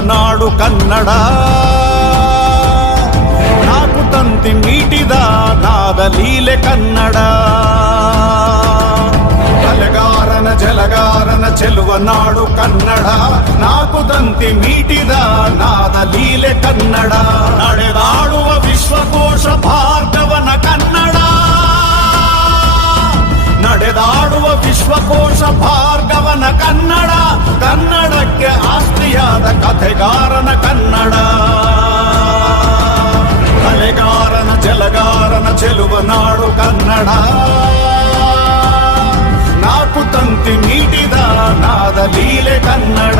ನಾಡು ಕನ್ನಡ. ನಾಲ್ಕು ತಂತಿ ಮೀಟಿದ ನಾದ ಲೀಲೆ ಕನ್ನಡ. ಕಲೆಗಾರನ ಜಲಗಾರನ ಚೆಲುವ ನಾಡು ಕನ್ನಡ. ನಾಲ್ಕು ತಂತಿ ಮೀಟಿದ ನಾದ ಲೀಲೆ ಕನ್ನಡ. ನಡೆದಾಡುವ ವಿಶ್ವಕೋಶ ಭಾರ್ಗವನ ಕನ್ನಡ. ನಡೆದಾಡುವ ವಿಶ್ವಕೋಶ ಭಾರ್ಗವನ ಕನ್ನಡ. ಕನ್ನಡಕ್ಕೆ ಆಸ್ತಿಯಾದ ಕಥೆಗಾರನ ಕನ್ನಡ. ಕಲೆಗಾರನ ಜಲಗಾರನ ಚೆಲುವ ನಾಡು ಕನ್ನಡ. ನಾಲ್ಕು ತಂತಿ ಮೀಟಿದ ನಾದ ಲೀಲೆ ಕನ್ನಡ.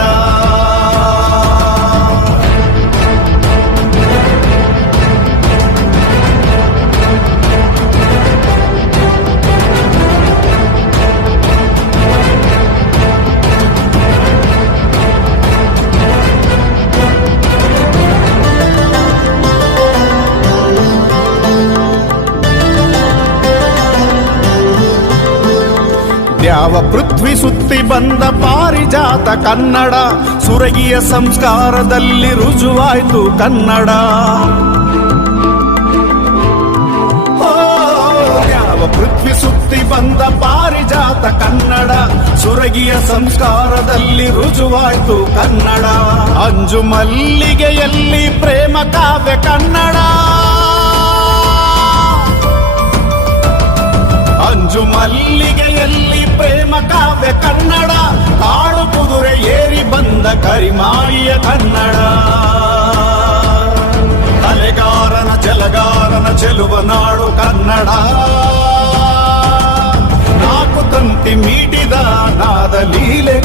ಯಾವ ಪೃಥ್ವಿ ಸುತ್ತಿ ಬಂದ ಪಾರಿಜಾತ ಕನ್ನಡ. ಸುರಗಿಯ ಸಂಸ್ಕಾರದಲ್ಲಿ ರುಜುವಾಯ್ತು ಕನ್ನಡ. ಯಾವ ಪೃಥ್ವಿ ಸುತ್ತಿ ಬಂದ ಪಾರಿಜಾತ ಕನ್ನಡ. ಸುರಗಿಯ ಸಂಸ್ಕಾರದಲ್ಲಿ ರುಜುವಾಯ್ತು ಕನ್ನಡ. ಅಂಜು ಮಲ್ಲಿಗೆಯಲ್ಲಿ ಪ್ರೇಮ ಕಾವ್ಯ ಕನ್ನಡ. ಅಂಜು ಮಲ್ಲಿಗೆಯಲ್ಲಿ ಪ್ರೇಮ ಕಾವ್ಯ ಕನ್ನಡ. ಕಾಡು ಕುದುರೆ ಏರಿ ಬಂದ ಕರಿಮಾಯಿಯ ಕನ್ನಡ. ಕಲೆಗಾರನ ಜಲಗಾರನ ಚೆಲುವ ನಾಡು ಕನ್ನಡ. ನಾಲ್ಕು ತಂತಿ ಮೀಟಿದ ನಾದ ಲೀಲೆ